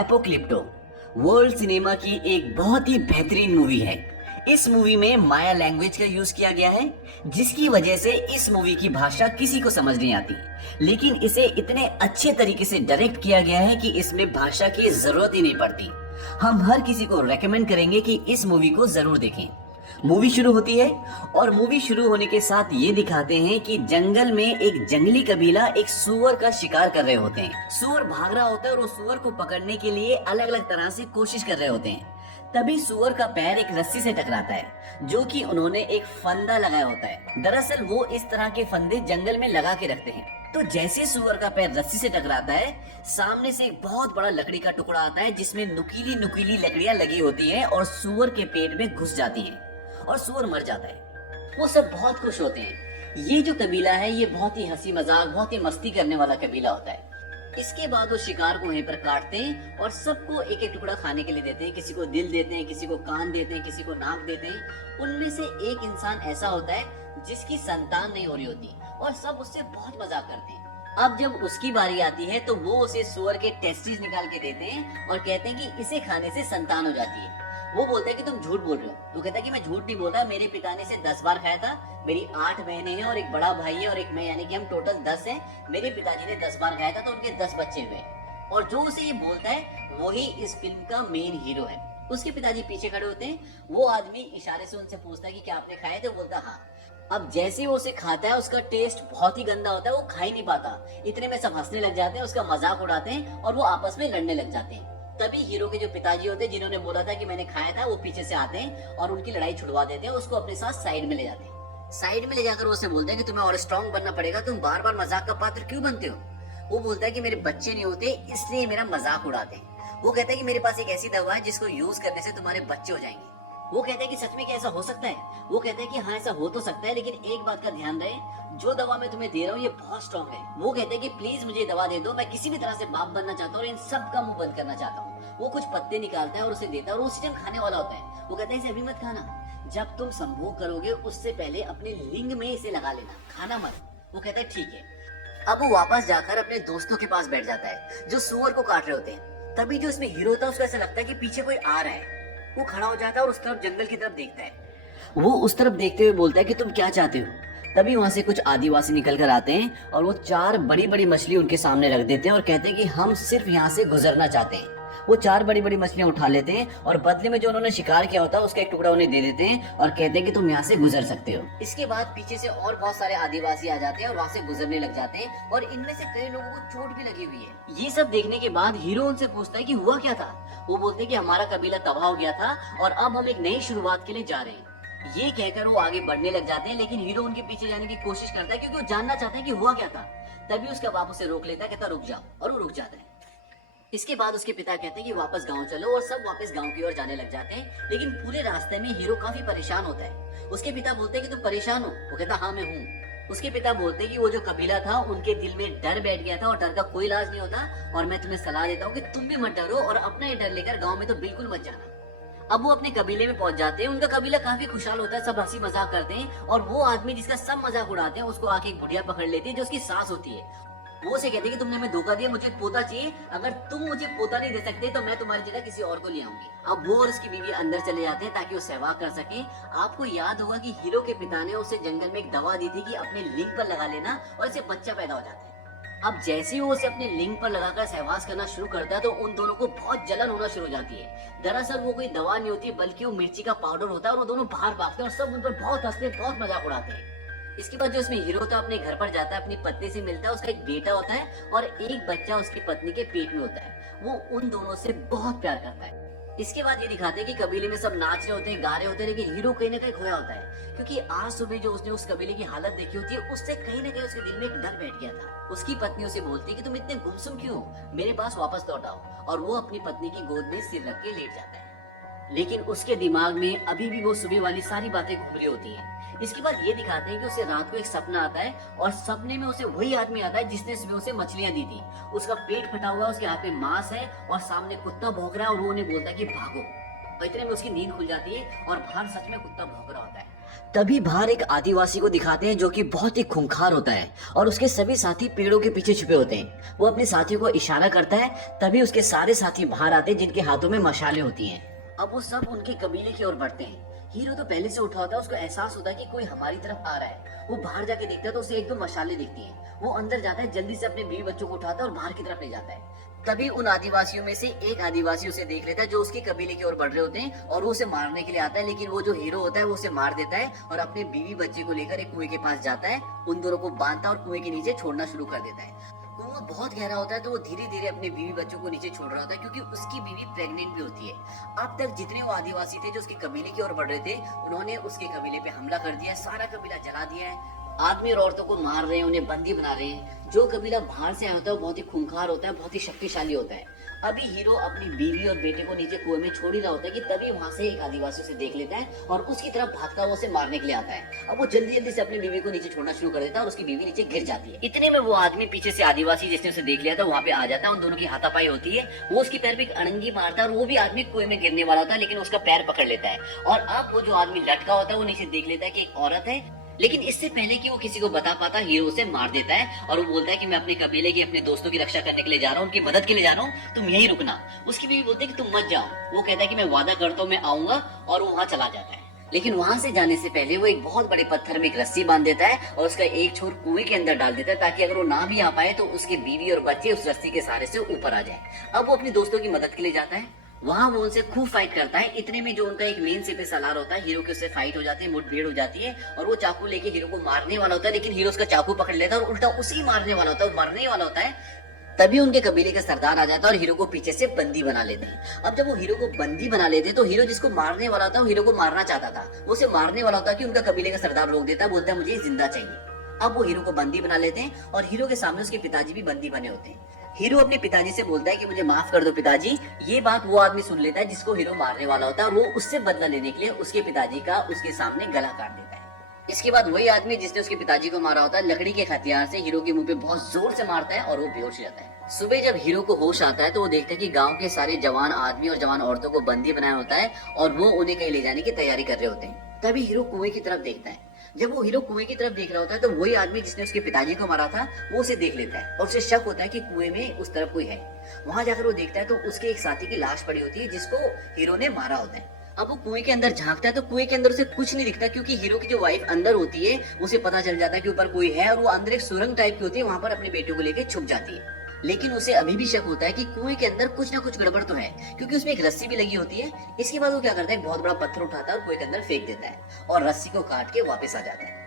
Apocalypto world cinema की एक बहुत ही बेहतरीन मूवी है। इस मूवी में माया लैंग्वेज का यूज किया गया है, जिसकी वजह से इस मूवी की भाषा किसी को समझ नहीं आती, लेकिन इसे इतने अच्छे तरीके से डायरेक्ट किया गया है कि इसमें भाषा की जरूरत ही नहीं पड़ती। हम हर किसी को रेकमेंड करेंगे कि इस मूवी को जरूर देखें। मूवी शुरू होती है और मूवी शुरू होने के साथ ये दिखाते हैं कि जंगल में एक जंगली कबीला एक सुअर का शिकार कर रहे होते हैं। सुअर भाग रहा होता है और उस सुअर को पकड़ने के लिए अलग अलग तरह से कोशिश कर रहे होते हैं। तभी सुअर का पैर एक रस्सी से टकराता है, जो कि उन्होंने एक फंदा लगाया होता है। दरअसल वो इस तरह के फंदे जंगल में लगा के रखते हैं। तो जैसे सुअर का पैर रस्सी से टकराता है, सामने से एक बहुत बड़ा लकड़ी का टुकड़ा आता है, जिसमें नुकीली नुकीली लकड़ियां लगी होती हैं और सुअर के पेट में घुस जाती हैं और सुअर मर जाता है। वो सब बहुत खुश होते हैं। ये जो कबीला है, ये बहुत ही हंसी मजाक, बहुत ही मस्ती करने वाला कबीला होता है। इसके बाद वो शिकार को वहीं पर काटते हैं और सबको एक एक टुकड़ा खाने के लिए देते हैं। किसी को दिल देते हैं, किसी को कान देते हैं, किसी को नाक देते हैं। उनमें से एक इंसान ऐसा होता है जिसकी संतान नहीं हो रही होती और सब उससे बहुत मजाक करते हैं। अब जब उसकी बारी आती है तो वो उसे सुअर के टेस्टिस निकाल के देते हैं और कहते हैं कि इसे खाने से संतान हो जाती है। वो बोलता है कि तुम झूठ बोल रहे हो। तो कहता है कि मैं झूठ नहीं बोल रहा, मेरे पिता ने इसे 10 बार खाया था। मेरी 8 बहनें हैं और एक बड़ा भाई है और एक मैं, यानी कि हम टोटल 10 हैं। मेरे पिताजी ने 10 बार खाया था तो उनके 10 बच्चे हुए। और जो उसे ये बोलता है वही इस फिल्म का मेन हीरो है। उसके पिताजी पीछे खड़े होते हैं। वो आदमी इशारे से उनसे पूछता है कि क्या आपने खाए थे? वो बोलता हाँ। अब जैसे वो उसे खाता है, उसका टेस्ट बहुत ही गंदा होता है, वो खा ही नहीं पाता। इतने में सब हंसने लग जाते हैं, उसका मजाक उड़ाते हैं और वो आपस में लड़ने लग जाते हैं। तभी हीरो के जो पिताजी होते हैं, जिन्होंने बोला था कि मैंने खाया था, वो पीछे से आते हैं और उनकी लड़ाई छुड़वा देते हैं। उसको अपने साथ साइड में ले जाते हैं। साइड में ले जाकर वो उसे बोलते हैं कि तुम्हें और स्ट्रांग बनना पड़ेगा, तुम बार बार मजाक का पात्र क्यों बनते हो? वो बोलता है कि मेरे बच्चे नहीं होते, इसलिए मेरा मजाक उड़ाते हैं। वो कहता है कि मेरे पास एक ऐसी दवा है जिसको यूज करने से तुम्हारे बच्चे हो जाएंगे। वो कहता है कि सच में क्या ऐसा हो सकता है? वो कहता है कि हाँ, ऐसा हो तो सकता है, लेकिन एक बात का ध्यान रहे, जो दवा मैं तुम्हें दे रहा हूँ ये बहुत स्ट्रांग है। वो कहते हैं कि प्लीज मुझे दवा दे दो, मैं किसी भी तरह से बाप बनना चाहता हूँ और इन सब का मुंह बंद करना चाहता हूँ। वो कुछ पत्ते निकालता है और उसे देता है और उसी टाइम खाने वाला होता है। वो कहता है इसे अभी मत खाना, जब तुम संभोग करोगे उससे पहले अपने लिंग में इसे लगा लेना, खाना मत। वो कहता है ठीक है। अब वो वापस जाकर अपने दोस्तों के पास बैठ जाता है जो सुअर को काट रहे होते हैं। तभी जो इसमें हीरो होता है, उसको ऐसा लगता है कि पीछे कोई आ रहा है। वो खड़ा हो जाता है और उस तरफ जंगल की तरफ देखता है। वो उस तरफ देखते हुए बोलता है कि तुम क्या चाहते हो? तभी वहां से कुछ आदिवासी निकल कर आते हैं और वो 4 बड़ी बड़ी मछली उनके सामने रख देते हैं और कहते हैं कि हम सिर्फ यहाँ से गुजरना चाहते हैं। वो 4 बड़ी बड़ी मछलियां उठा लेते हैं और बदले में जो उन्होंने शिकार किया होता है उसका एक टुकड़ा उन्हें दे देते हैं और कहते हैं कि तुम यहाँ से गुजर सकते हो। इसके बाद पीछे से और बहुत सारे आदिवासी आ जाते हैं और वहाँ से गुजरने लग जाते हैं और इनमें से कई लोगों को चोट भी लगी हुई है। ये सब देखने के बाद हीरो उनसे पूछता है कि हुआ क्या था? वो बोलते हैं कि हमारा कबीला तबाह हो गया था और अब हम एक नई शुरुआत के लिए जा रहे हैं। ये कहकर वो आगे बढ़ने लग जाते हैं, लेकिन हीरो उनके पीछे जाने की कोशिश करता है क्योंकि वो जानना चाहता है कि हुआ क्या था। तभी उसका बाप उसे रोक लेता है, कहता रुक जाओ, और वो रुक जाता है। इसके बाद उसके पिता कहते हैं कि वापस गांव चलो और सब वापस गांव की ओर जाने लग जाते हैं। लेकिन पूरे रास्ते में हीरो काफी परेशान होता है। उसके पिता बोलते हैं कि तुम परेशान हो? वो कहता हाँ मैं हूँ। उसके पिता बोलते हैं कि वो जो कबीला था उनके दिल में डर बैठ गया था और डर का कोई इलाज नहीं होता, और मैं तुम्हें सलाह देता हूँ कि तुम भी मत डरो और अपना ये डर लेकर गाँव में तो बिल्कुल मत जाना। अब वो अपने कबीले में पहुंच जाते हैं। उनका कबीला काफी खुशहाल होता है, सब हंसी मजाक करते हैं और वो आदमी जिसका सब मजाक उड़ाते हैं उसको आके एक बुढ़िया पकड़ लेती है जो उसकी सास होती है। वो उसे कहते हैं कि तुमने हमें धोखा दिया, मुझे पोता चाहिए, अगर तुम मुझे पोता नहीं दे सकते तो मैं तुम्हारी जगह किसी और को ले आऊंगी। अब वो और उसकी बीवी अंदर चले जाते हैं ताकि वो सहवाग कर सके। आपको याद होगा कि हीरो के पिता ने उसे जंगल में एक दवा दी थी कि अपने लिंग पर लगा लेना और इसे बच्चा पैदा हो जाता है। अब जैसे ही वो उसे अपने लिंग पर लगाकर सहवास करना शुरू करता है तो उन दोनों को बहुत जलन होना शुरू हो जाती है। दरअसल वो कोई दवा नहीं होती बल्कि वो मिर्ची का पाउडर होता है और वो दोनों बाहर भागते हैं और सब उन पर बहुत हंसते हैं, बहुत मजाक उड़ाते हैं। इसके बाद जो इसमें हीरो होता है अपने घर पर जाता है, अपनी पत्नी से मिलता है। उसका एक बेटा होता है और एक बच्चा उसकी पत्नी के पेट में होता है। वो उन दोनों से बहुत प्यार करता है। इसके बाद ये दिखाते हैं कि कबीले में सब नाच रहे होते हैं, गा रहे होते हैं, लेकिन हीरो कहीं ना कहीं खोया होता है क्योंकि आज सुबह जो उसने उस कबीले की हालत देखी होती है उससे कहीं ना कहीं उसके दिल में एक डर बैठ गया था। उसकी पत्नी उसे बोलती है कि तुम इतने गुमसुम क्यों हो, मेरे पास वापस लौट आओ, और वो अपनी पत्नी की गोद में सिर रख के लेट जाता है। लेकिन उसके दिमाग में अभी भी वो सुबह वाली सारी बातें घूम रही होती हैं। इसके बाद ये दिखाते हैं कि उसे रात को एक सपना आता है और सपने में उसे वही आदमी आता है जिसने सुबह उसे मछलियां दी थी। उसका पेट फटा हुआ है, उसके हाथ में मांस है और सामने कुत्ता भौंक रहा है और वो उन्हें बोलता है कि भागो। और इतने में उसकी नींद खुल जाती है और बाहर सच में कुत्ता भौंक रहा होता है। तभी बाहर एक आदिवासी को दिखाते हैं जो कि बहुत ही खूंखार होता है और उसके सभी साथी पेड़ों के पीछे छुपे होते हैं। वो अपने साथियों को इशारा करता है, तभी उसके सारे साथी बाहर आते हैं जिनके हाथों में मशालें होती हैं। अब वो सब उनके कबीले की ओर बढ़ते हैं। हीरो तो पहले से उठा होता है, उसको एहसास होता है कि कोई हमारी तरफ आ रहा है। वो बाहर जाके देखता है तो उसे एक दो मशाले दिखती हैं। वो अंदर जाता है, जल्दी से अपने बीवी बच्चों को उठाता है और बाहर की तरफ ले जाता है। तभी उन आदिवासियों में से एक आदिवासी उसे देख लेता है जो उसके कबीले की ओर बढ़ रहे होते हैं और वो उसे मारने के लिए आता है, लेकिन वो जो हीरो होता है वो उसे मार देता है और अपने बीवी बच्चे को लेकर एक कुएं के पास जाता है, उन दोनों को बांधता है और कुएं के नीचे छोड़ना शुरू कर देता है। कुआं बहुत गहरा होता है तो वो धीरे धीरे अपने बीवी बच्चों को नीचे छोड़ रहा होता है क्योंकि उसकी बीवी प्रेग्नेंट भी होती है। अब तक जितने वो आदिवासी थे जो उसके कबीले की ओर बढ़ रहे थे, उन्होंने उसके कबीले पे हमला कर दिया है, सारा कबीला जला दिया है। आदमी और औरतों को मार रहे हैं, उन्हें बंदी बना रहे हैं। जो कबीला बाहर से आया होता है वो बहुत ही खूंखार होता है, बहुत ही शक्तिशाली होता है। अभी हीरो अपनी बीवी और बेटे को नीचे कुएं में छोड़ ही रहा होता है कि तभी वहां से एक आदिवासी उसे देख लेता है और उसकी तरफ भागता हुआ उसे मारने के लिए आता है। अब वो जल्दी जल्दी से अपनी बीवी को नीचे छोड़ना शुरू कर देता है और उसकी बीवी नीचे गिर जाती है। इतने में वो आदमी पीछे से आदिवासी जिसने उसे देख लिया था वहां पे आ जाता है, उन दोनों की हाथापाई होती है। वो उसके पैर पे एक अड़ंगी मारता है और वो भी आदमी कुएं में गिरने वाला होता है, लेकिन उसका पैर पकड़ लेता है। और अब वो जो आदमी लटका होता है वो नीचे देख लेता है कि एक औरत है, लेकिन इससे पहले कि वो किसी को बता पाता हीरो उसे मार देता है और वो बोलता है कि मैं अपने कबीले की, अपने दोस्तों की रक्षा करने के लिए जा रहा हूँ, उनकी मदद के लिए जा रहा हूँ, तुम यहीं रुकना। उसकी बीवी बोलती है कि तुम मत जाओ। वो कहता है कि मैं वादा करता हूँ मैं आऊंगा, और वो वहां चला जाता है। लेकिन वहां से जाने से पहले वो एक बहुत बड़े पत्थर में एक रस्सी बांध देता है और उसका एक छोर कुएं के अंदर डाल देता है ताकि अगर वो ना भी आ पाए तो उसके बीवी और बच्चे उस रस्सी के सहारे से ऊपर आ जाए। अब वो अपने दोस्तों की मदद के लिए जाता है, वहां वो उनसे खूब फाइट करता है। इतने में जो उनका एक मेन से पे सलार होता है, हीरो के उससे फाइट हो जाती है, मुठभेड़ हो जाती है और वो चाकू लेके हीरो को मारने वाला होता है, लेकिन हीरो उसका चाकू पकड़ लेता है और उल्टा उसी मारने वाला होता है, मरने वाला होता है। तभी उनके कबीले का सरदार आ जाता है और हीरो को पीछे से बंदी बना लेते हैं। अब जब वो हीरो को बंदी बना लेते हैं तो हीरो जिसको मारने वाला था वो हीरो को मारना चाहता था, वो उसे मारने वाला होता कि उनका कबीले का सरदार रोक देता है, बोलता है मुझे जिंदा चाहिए। अब वो हीरो को बंदी बना लेते हैं और हीरो के सामने उसके पिताजी भी बंदी बने होते हैं। हीरो अपने पिताजी से बोलता है कि मुझे माफ कर दो पिताजी। ये बात वो आदमी सुन लेता है जिसको हीरो मारने वाला होता है और वो उससे बदला लेने के लिए उसके पिताजी का उसके सामने गला काट देता है। इसके बाद वही आदमी जिसने उसके पिताजी को मारा होता है लकड़ी के हथियार से हीरो के मुंह पे बहुत जोर से मारता है और वो बेहोश हो जाता है। सुबह जब हीरो को होश आता है तो वो देखता है कि गांव के सारे जवान आदमी और जवान औरतों को बंदी बनाया होता है और वो उन्हें कहीं ले जाने की तैयारी कर रहे होते हैं। तभी हीरो कुएं की तरफ देखता है। जब वो हीरो कुएं की तरफ देख रहा होता है तो वही आदमी जिसने उसके पिताजी को मारा था वो उसे देख लेता है और उसे शक होता है कि कुएं में उस तरफ कोई है। वहां जाकर वो देखता है तो उसके एक साथी की लाश पड़ी होती है जिसको हीरो ने मारा होता है। अब वो कुएं के अंदर झांकता है तो कुएं के अंदर उसे कुछ नहीं दिखता क्योंकि हीरो की जो वाइफ अंदर होती है उसे पता चल जाता है कि ऊपर कोई है और वो अंदर एक सुरंग टाइप की होती है, वहां पर अपने बेटे को लेकर छुप जाती है। लेकिन उसे अभी भी शक होता है कि कुएं के अंदर कुछ ना कुछ गड़बड़ तो है क्योंकि उसमें एक रस्सी भी लगी होती है। इसके बाद वो क्या करता है, एक बहुत बड़ा पत्थर उठाता है और कुएं के अंदर फेंक देता है और रस्सी को काट के वापस आ जाता है।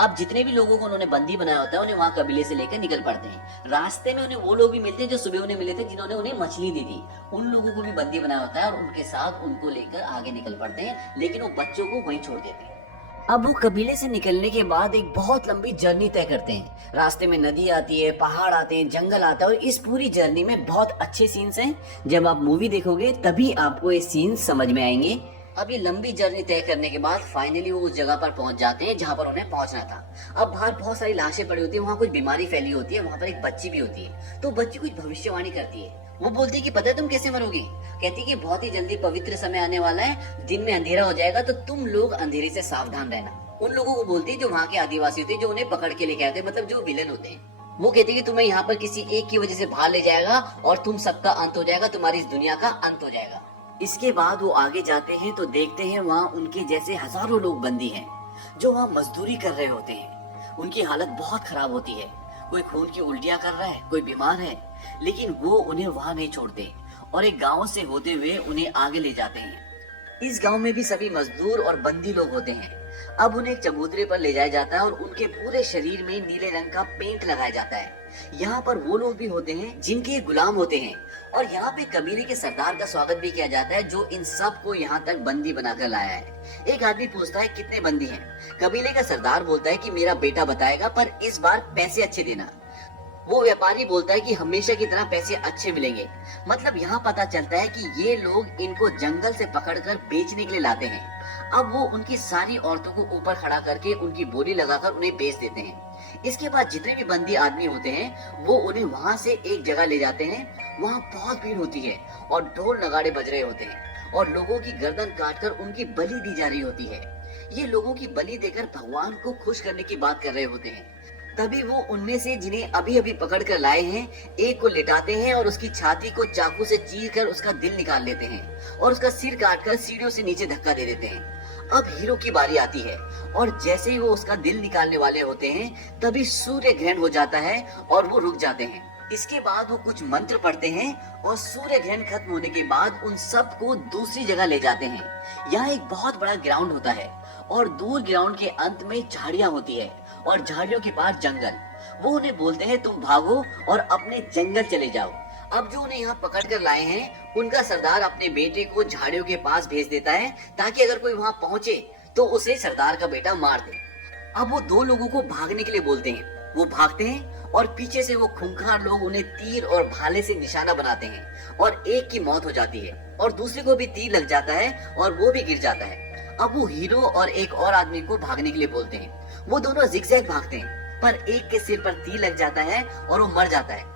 अब जितने भी लोगों को उन्होंने बंदी बनाया होता है उन्हें वहां कबीले से लेकर निकल पड़ते हैं। रास्ते में उन्हें वो लोग भी मिलते हैं जो सुबह उन्हें मिले थे जिन्होंने उन्हें मछली दी थी, उन लोगों को भी बंदी बनाया होता है और उनके साथ उनको लेकर आगे निकल पड़ते हैं, लेकिन वो बच्चों को वहीं छोड़ देते हैं। अब वो कबीले से निकलने के बाद एक बहुत लंबी जर्नी तय करते हैं। रास्ते में नदी आती है, पहाड़ आते हैं, जंगल आता है और इस पूरी जर्नी में बहुत अच्छे सीन्स हैं। जब आप मूवी देखोगे तभी आपको ये सीन्स समझ में आएंगे। अब ये लंबी जर्नी तय करने के बाद फाइनली वो उस जगह पर पहुंच जाते हैं जहां पर उन्हें पहुंचना था। अब बाहर बहुत सारी लाशें पड़ी होती है, वहां कुछ बीमारी फैली होती है, वहां पर एक बच्ची भी होती है। तो बच्ची कुछ भविष्यवाणी करती है। वो बोलती है कि पता है तुम कैसे मरोगी? कहती है कि बहुत ही जल्दी पवित्र समय आने वाला है, दिन में अंधेरा हो जाएगा तो तुम लोग अंधेरे से सावधान रहना। उन लोगों को बोलती है जो वहाँ के आदिवासी होते हैं, जो उन्हें पकड़ के लेके आते हैं, मतलब जो विलन होते हैं। वो कहते हैं कि तुम्हें यहाँ पर किसी एक की वजह से बाहर ले जाएगा और तुम सबका अंत हो जाएगा, तुम्हारी इस दुनिया का अंत हो जाएगा। इसके बाद वो आगे जाते हैं तो देखते हैं वहाँ उनके जैसे हजारों लोग बंदी हैं जो वहाँ मजदूरी कर रहे होते हैं। उनकी हालत बहुत खराब होती है, कोई खून की उल्टियां कर रहा है, कोई बीमार है, लेकिन वो उन्हें वहाँ नहीं छोड़ते और एक गांव से होते हुए उन्हें आगे ले जाते हैं। इस गांव में भी सभी मजदूर और बंदी लोग होते हैं। अब उन्हें एक चबूतरे पर ले जाया जाता है और उनके पूरे शरीर में नीले रंग का पेंट लगाया जाता है। यहाँ पर वो लोग भी होते हैं जिनके गुलाम होते हैं और यहाँ पे कबीले के सरदार का स्वागत भी किया जाता है जो इन सब को यहाँ तक बंदी बनाकर लाया है। एक आदमी पूछता है कितने बंदी हैं? कबीले का सरदार बोलता है कि मेरा बेटा बताएगा, पर इस बार पैसे अच्छे देना। वो व्यापारी बोलता है कि हमेशा की तरह पैसे अच्छे मिलेंगे। मतलब यहाँ पता चलता है कि ये लोग इनको जंगल से पकड़कर बेचने के लिए लाते हैं। अब वो उनकी सारी औरतों को ऊपर खड़ा करके उनकी बोली लगाकर उन्हें बेच देते हैं। इसके बाद जितने भी बंदी आदमी होते हैं वो उन्हें वहां से एक जगह ले जाते हैं। वहां बहुत भीड़ होती है और ढोल नगाड़े बज रहे होते हैं और लोगों की गर्दन काटकर उनकी बलि दी जा रही होती है। ये लोगों की बलि देकर भगवान को खुश करने की बात कर रहे होते हैं। तभी वो उनमें से जिन्हें अभी अभी पकड़ कर लाए हैं, एक को लिटाते हैं और उसकी छाती को चाकू से चीर कर उसका दिल निकाल लेते हैं और उसका सिर काट कर सीढ़ियों से नीचे धक्का दे देते हैं। अब हीरो की बारी आती है और जैसे ही वो उसका दिल निकालने वाले होते हैं, तभी सूर्य ग्रहण हो जाता है और वो रुक जाते हैं। इसके बाद वो कुछ मंत्र पढ़ते हैं और सूर्य ग्रहण खत्म होने के बाद उन सबको दूसरी जगह ले जाते हैं। यहाँ एक बहुत बड़ा ग्राउंड होता है और दूर ग्राउंड के अंत में झाड़ियां होती है और झाड़ियों के पास जंगल। वो उन्हें बोलते हैं तुम भागो और अपने जंगल चले जाओ। अब जो उन्हें यहाँ पकड़ कर लाए हैं, उनका सरदार अपने बेटे को झाड़ियों के पास भेज देता है ताकि अगर कोई वहाँ पहुंचे तो उसे सरदार का बेटा मार दे। अब वो दो लोगों को भागने के लिए बोलते हैं। वो भागते हैं और पीछे से वो खूंखार लोग उन्हें तीर और भाले से निशाना बनाते हैं और एक की मौत हो जाती है और दूसरे को भी तीर लग जाता है और वो भी गिर जाता है। अब वो हीरो और एक और आदमी को भागने के लिए बोलते हैं। वो दोनों जिगजैग भागते हैं, पर एक के सिर पर तीर लग जाता है और वो मर जाता है।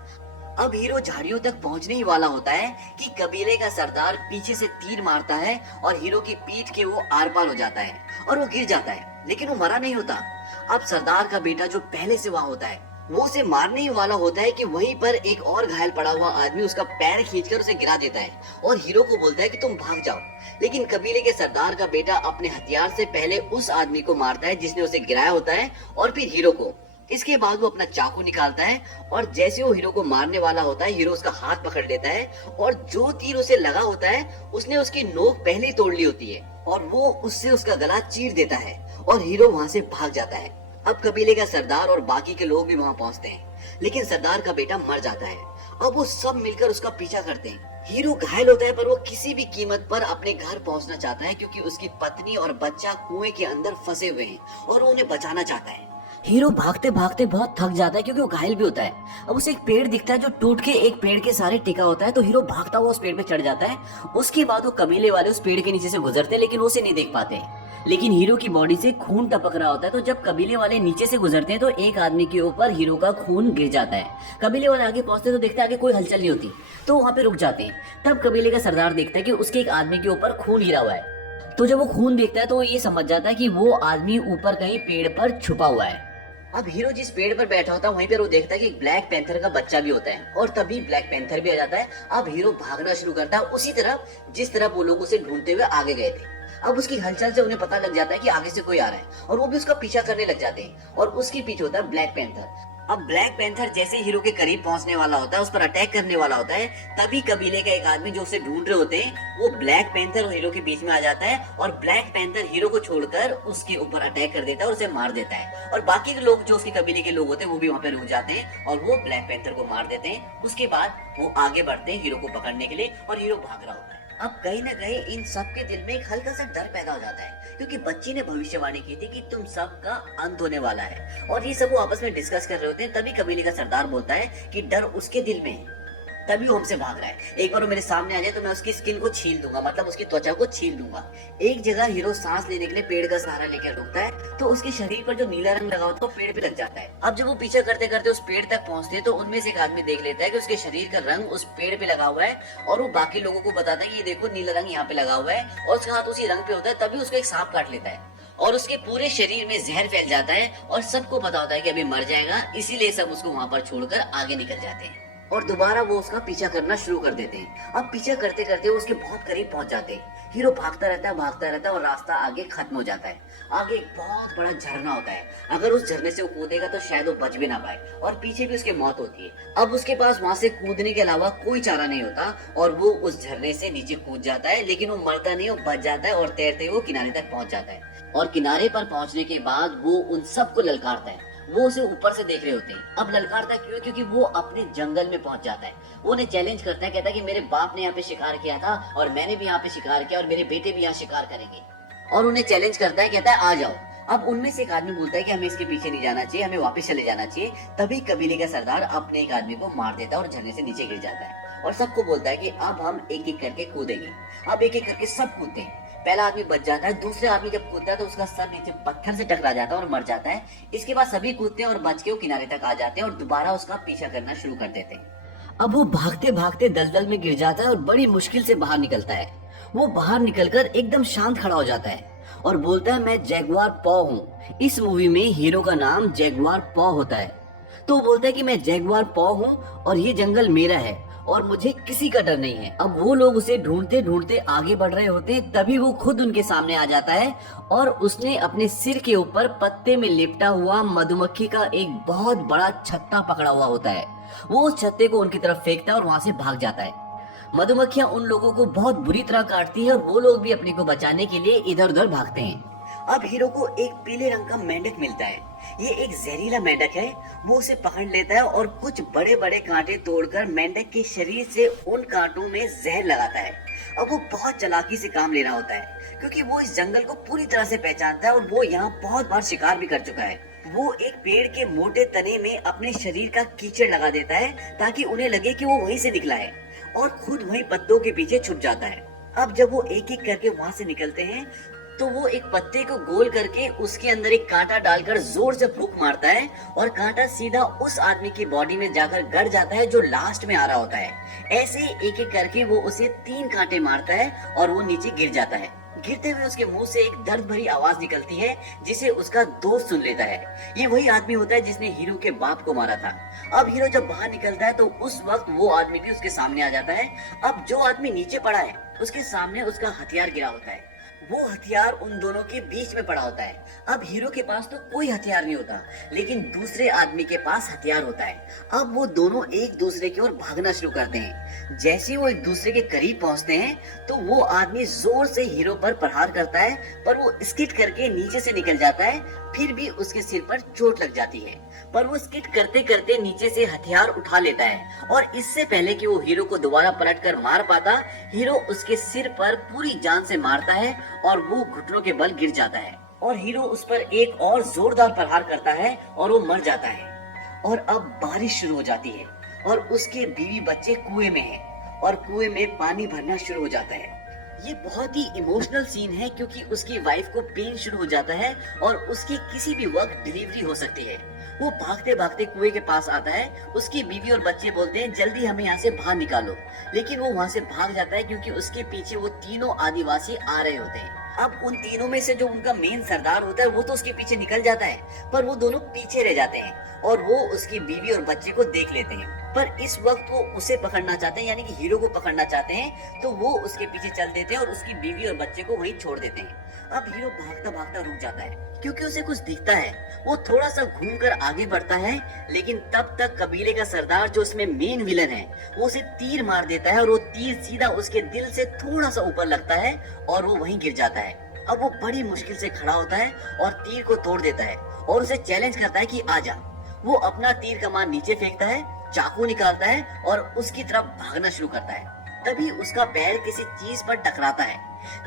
अब हीरो झाड़ियों तक पहुंचने ही वाला होता है कि कबीले का सरदार पीछे से तीर मारता है और हीरो की पीठ के वो आर पार हो जाता है और वो गिर जाता है, लेकिन वो मरा नहीं होता। अब सरदार का बेटा जो पहले से वहाँ होता है, वो उसे मारने ही वाला होता है कि वहीं पर एक और घायल पड़ा हुआ आदमी उसका पैर खींचकर उसे गिरा देता है और हीरो को बोलता है कि तुम भाग जाओ। लेकिन कबीले के सरदार का बेटा अपने हथियार से पहले उस आदमी को मारता है जिसने उसे गिराया होता है और फिर हीरो को। इसके बाद वो अपना चाकू निकालता है और जैसे वो हीरो को मारने वाला होता है, हीरो उसका हाथ पकड़ लेता है और जो तीर उसे लगा होता है उसने उसकी नोक पहले ही तोड़ ली होती है और वो उससे उसका गला चीर देता है और हीरो वहाँ से भाग जाता है। अब कबीले का सरदार और बाकी के लोग भी वहाँ पहुँचते हैं, लेकिन सरदार का बेटा मर जाता है। अब वो सब मिलकर उसका पीछा करते हैं। हीरो घायल होता है पर वो किसी भी कीमत पर अपने घर पहुँचना चाहता है क्योंकि उसकी पत्नी और बच्चा कुएं के अंदर फंसे हुए हैं और वो उन्हें बचाना चाहता है। हीरो भागते भागते बहुत थक जाता है क्योंकि वो घायल भी होता है। अब उसे एक पेड़ दिखता है जो टूट के एक पेड़ के सारे टिका होता है, तो हीरो भागता हुआ उस पेड़ पे चढ़ जाता है। उसके बाद वो कबीले वाले उस पेड़ के नीचे से गुजरते हैं, लेकिन वो उसे नहीं देख पाते। लेकिन हीरो की बॉडी से खून टपक रहा होता है, तो जब कबीले वाले नीचे से गुजरते हैं तो एक आदमी के ऊपर हीरो का खून गिर जाता है। कबीले वाले आगे पहुंचते तो देखते हैं आगे कोई हलचल नहीं होती, तो वहाँ पे रुक जाते हैं। तब कबीले का सरदार देखता है कि उसके एक आदमी के ऊपर खून गिरा हुआ है। तो जब वो खून देखता है तो वो ये समझ जाता है कि वो आदमी ऊपर कहीं पेड़ पर छुपा हुआ है। अब हीरो जिस पेड़ पर बैठा होता है वहीं पर वो देखता है कि एक ब्लैक पैंथर का बच्चा भी होता है और तभी ब्लैक पैंथर भी आ जाता है। अब हीरो भागना शुरू करता है उसी तरफ जिस तरफ वो लोग उसे ढूंढते हुए आगे गए थे। अब उसकी हलचल से उन्हें पता लग जाता है कि आगे से कोई आ रहा है और वो भी उसका पीछा करने लग जाते हैं और उसके पीछे होता है ब्लैक पैंथर। अब ब्लैक पैंथर जैसे हीरो के करीब पहुंचने वाला होता है, उस पर अटैक करने वाला होता है, तभी कबीले का एक आदमी जो उसे ढूंढ रहे होते हैं वो ब्लैक पैंथर और हीरो के बीच में आ जाता है और ब्लैक पैंथर हीरो को छोड़कर उसके ऊपर अटैक कर देता है और उसे मार देता है। और बाकी के लोग जो उसके कबीले के लोग होते हैं वो भी वहाँ पे रुक जाते हैं और वो ब्लैक पैंथर को मार देते हैं। उसके बाद वो आगे बढ़ते हैं हीरो को पकड़ने के लिए और हीरो भाग रहा होता है। अब कहीं न कहीं इन सब के दिल में एक हल्का सा डर पैदा हो जाता है क्योंकि बच्ची ने भविष्यवाणी की थी कि तुम सब का अंत होने वाला है और ये सब वो आपस में डिस्कस कर रहे होते हैं। तभी कबीले का सरदार बोलता है कि डर उसके दिल में है, तभी वो हमसे भाग रहा है। एक बार वो मेरे सामने आ जाए तो मैं उसकी स्किन को छील दूंगा, मतलब उसकी त्वचा को छील दूंगा। एक जगह हीरो सांस लेने के लिए पेड़ का सहारा लेकर रुकता है तो उसके शरीर पर जो नीला रंग लगा होता है पेड़ पे लग जाता है। अब जब वो पीछा करते करते उस पेड़ तक पहुंचते हैं तो उनमें से एक आदमी देख लेता है कि उसके शरीर का रंग उस पेड़ पे लगा हुआ है और वो बाकी लोगों को बताता है कि ये देखो नीला रंग यहाँ पे लगा हुआ है और उसका हाथ उसी रंग पे होता है। तभी उसको एक सांप काट लेता है और उसके पूरे शरीर में जहर फैल जाता है और सबको पता होता है कि अभी मर जाएगा, इसीलिए सब उसको वहां पर छोड़कर आगे निकल जाते हैं और दोबारा वो उसका पीछा करना शुरू कर देते हैं। अब पीछा करते करते वो उसके बहुत करीब पहुंच जाते हैं। हीरो भागता रहता है और रास्ता आगे खत्म हो जाता है। आगे एक बहुत बड़ा झरना होता है, अगर उस झरने से वो कूदेगा तो शायद वो बच भी ना पाए और पीछे भी उसकी मौत होती है। अब उसके पास वहां से कूदने के अलावा कोई चारा नहीं होता और वो उस झरने से नीचे कूद जाता है, लेकिन वो मरता नहीं, वो बच जाता है और तैरते हुए किनारे तक पहुंच जाता है। और किनारे पर पहुंचने के बाद वो उन सबको ललकारता है। वो उसे ऊपर से देख रहे होते हैं। अब ललकारता क्यों? क्योंकि वो अपने जंगल में पहुंच जाता है। वो उन्हें चैलेंज करता है, कहता है कि मेरे बाप ने यहाँ पे शिकार किया था और मैंने भी यहाँ पे शिकार किया और मेरे बेटे भी यहाँ शिकार करेंगे। और उन्हें चैलेंज करता है, कहता है आ जाओ। अब उनमें से एक आदमी बोलता है कि हमें इसके पीछे नहीं जाना चाहिए, हमें वापस चले जाना चाहिए। तभी कबीले का सरदार अपने एक आदमी को मार देता है और झरने से नीचे गिर जाता है और सबको बोलता है कि अब हम एक एक करके कूदेंगे। अब एक एक करके सब कूदते हैं। पहला आदमी बच जाता है, दूसरे आदमी जब कूदता है तो उसका सर नीचे पत्थर से टकरा जाता है और मर जाता है। इसके बाद सभी कूदते हैं और बच के वो किनारे तक आ जाते हैं और दोबारा उसका पीछा करना शुरू कर देते हैं। अब वो भागते भागते दलदल में गिर जाता है और बड़ी मुश्किल से बाहर निकलता है। वो बाहर निकलकर एकदम शांत खड़ा हो जाता है और बोलता है मैं जैगुआर पॉ हूँ। इस मूवी में हीरो का नाम जैगुआर पॉ होता है। तो वो बोलता है कि मैं जैगुआर पॉ हूँ और ये जंगल मेरा है और मुझे किसी का डर नहीं है। अब वो लोग उसे ढूंढते ढूंढते आगे बढ़ रहे होते हैं, तभी वो खुद उनके सामने आ जाता है और उसने अपने सिर के ऊपर पत्ते में लिपटा हुआ मधुमक्खी का एक बहुत बड़ा छत्ता पकड़ा हुआ होता है। वो उस छत्ते को उनकी तरफ फेंकता है और वहां से भाग जाता है। मधुमक्खियां उन लोगों को बहुत बुरी तरह काटती है और वो लोग भी अपने को बचाने के लिए इधर उधर भागते हैं। अब हीरो को एक पीले रंग का मेंढक मिलता है। ये एक जहरीला मेंढक है। वो उसे पकड़ लेता है और कुछ बड़े बड़े कांटे तोड़कर मेंढक के शरीर से उन कांटों में जहर लगाता है। अब वो बहुत चालाकी से काम ले रहा होता है क्योंकि वो इस जंगल को पूरी तरह से पहचानता है और वो यहाँ बहुत बार शिकार भी कर चुका है। वो एक पेड़ के मोटे तने में अपने शरीर का कीचड़ लगा देता है ताकि उन्हें लगे कि वो वहीं से निकला है और खुद वहीं पत्तों के पीछे छुप जाता है। अब जब वो एक एक करके वहां से निकलते हैं तो वो एक पत्ते को गोल करके उसके अंदर एक कांटा डालकर जोर से फूंक मारता है और कांटा सीधा उस आदमी की बॉडी में जाकर गड़ जाता है जो लास्ट में आ रहा होता है। ऐसे ही एक एक करके वो उसे 3 कांटे मारता है और वो नीचे गिर जाता है। गिरते हुए उसके मुंह से एक दर्द भरी आवाज निकलती है जिसे उसका दोस्त सुन लेता है। ये वही आदमी होता है जिसने हीरो के बाप को मारा था। अब हीरो जब बाहर निकलता है तो उस वक्त वो आदमी भी उसके सामने आ जाता है। अब जो आदमी नीचे पड़ा है उसके सामने उसका हथियार गिरा होता है। वो हथियार उन दोनों के बीच में पड़ा होता है। अब हीरो के पास तो कोई हथियार नहीं होता, लेकिन दूसरे आदमी के पास हथियार होता है। अब वो दोनों एक दूसरे की ओर भागना शुरू करते हैं। जैसे ही वो एक दूसरे के करीब पहुंचते हैं तो वो आदमी जोर से हीरो पर प्रहार करता है, पर वो स्किट करके नीचे से निकल जाता है। फिर भी उसके सिर पर चोट लग जाती है, पर वो स्किट करते करते नीचे से हथियार उठा लेता है और इससे पहले कि वो हीरो को दोबारा पलट कर मार पाता, हीरो उसके सिर पर पूरी जान से मारता है और वो घुटनों के बल गिर जाता है और हीरो उस पर एक और जोरदार प्रहार करता है और वो मर जाता है। और अब बारिश शुरू हो जाती है और उसके बीवी बच्चे कुएं में हैं और कुएं में पानी भरना शुरू हो जाता है। ये बहुत ही इमोशनल सीन है क्योंकि उसकी वाइफ को पेन शुरू हो जाता है और उसकी किसी भी वक्त डिलीवरी हो सकती है। वो भागते भागते कुएं के पास आता है। उसकी बीवी और बच्चे बोलते हैं जल्दी हमें यहाँ से बाहर निकालो, लेकिन वो वहाँ से भाग जाता है क्योंकि उसके पीछे वो तीनों आदिवासी आ रहे होते हैं। अब उन तीनों में से जो उनका मेन सरदार होता है वो तो उसके पीछे निकल जाता है, पर वो दोनों पीछे रह जाते हैं और वो उसकी बीवी और बच्चे को देख लेते हैं। पर इस वक्त वो उसे पकड़ना चाहते हैं, यानी कि हीरो को पकड़ना चाहते हैं, तो वो उसके पीछे चल देते हैं और उसकी बीवी और बच्चे को वहीं छोड़ देते हैं। अब हीरो भागता भागता रुक जाता है क्योंकि उसे कुछ दिखता है। वो थोड़ा सा घूमकर आगे बढ़ता है, लेकिन तब तक कबीले का सरदार जो उसमें मेन विलन है वो उसे तीर मार देता है और वो तीर सीधा उसके दिल से थोड़ा सा ऊपर लगता है और वो वहीं गिर जाता है। अब वो बड़ी मुश्किल से खड़ा होता है और तीर को तोड़ देता है और उसे चैलेंज करता है कि आजा। वो अपना तीर कमान नीचे फेंकता है, चाकू निकालता है और उसकी तरफ भागना शुरू करता है। तभी उसका पैर किसी चीज पर टकराता है।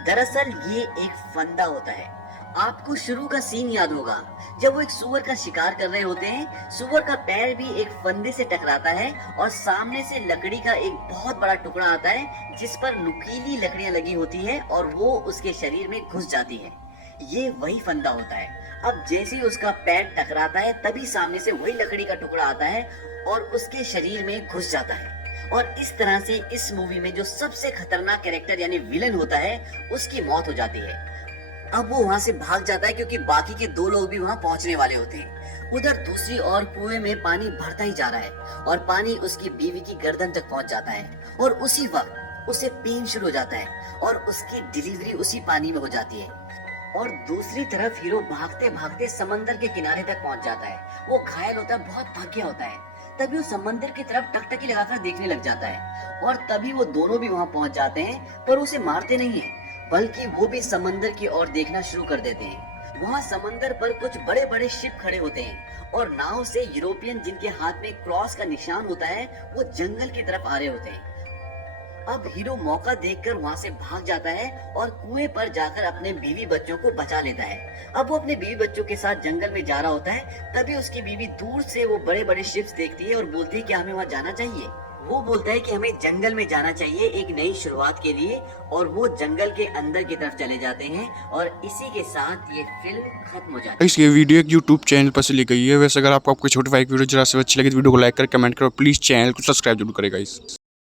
दरअसल ये एक फंदा होता है। आपको शुरू का सीन याद होगा जब वो एक सुअर का शिकार कर रहे होते हैं। सुअर का पैर भी एक फंदे से टकराता है और सामने से लकड़ी का एक बहुत बड़ा टुकड़ा आता है जिस पर नुकीली लकड़ियां लगी होती है और वो उसके शरीर में घुस जाती है। ये वही फंदा होता है। अब जैसे ही उसका पैर टकराता है तभी सामने से वही लकड़ी का टुकड़ा आता है और उसके शरीर में घुस जाता है। और इस तरह से इस मूवी में जो सबसे खतरनाक कैरेक्टर यानी विलन होता है उसकी मौत हो जाती है। अब वो वहां से भाग जाता है क्योंकि बाकी के 2 लोग भी वहां पहुंचने वाले होते हैं। उधर दूसरी ओर कुएं में पानी भरता ही जा रहा है और पानी उसकी बीवी की गर्दन तक पहुंच जाता है और उसी वक्त उसे पेन शुरू हो जाता है और उसकी डिलीवरी उसी पानी में हो जाती है। और दूसरी तरफ हीरो भागते भागते समंदर के किनारे तक पहुंच जाता है। वो घायल होता है, बहुत थक गया होता है। तभी वो समंदर की तरफ टकटकी लगाकर देखने लग जाता है और तभी वो दोनों भी वहां पहुंच जाते हैं, पर उसे मारते नहीं है बल्कि वो भी समंदर की ओर देखना शुरू कर देते हैं। वहाँ समंदर पर कुछ बड़े बड़े शिप खड़े होते हैं और नाव से यूरोपियन जिनके हाथ में क्रॉस का निशान होता है वो जंगल की तरफ आ रहे होते हैं। अब हीरो मौका देखकर वहाँ से भाग जाता है और कुएं पर जाकर अपने बीवी बच्चों को बचा लेता है। अब वो अपने बीवी बच्चों के साथ जंगल में जा रहा होता है, तभी उसकी बीवी दूर से वो बड़े बड़े शिप्स देखती है और बोलती है कि हमें वहाँ जाना चाहिए। वो बोलता है कि हमें जंगल में जाना चाहिए एक नई शुरुआत के लिए, और वो जंगल के अंदर की तरफ चले जाते हैं और इसी के साथ ये फिल्म खत्म हो जाती है। ये वीडियो एक यूट्यूब चैनल पर से ली गई है। वैसे अगर आपको कोई छोटी फाइक वीडियो जरा से अच्छी लगी तो वीडियो को लाइक कर कमेंट करो, प्लीज चैनल को सब्सक्राइब जरूर करेगा।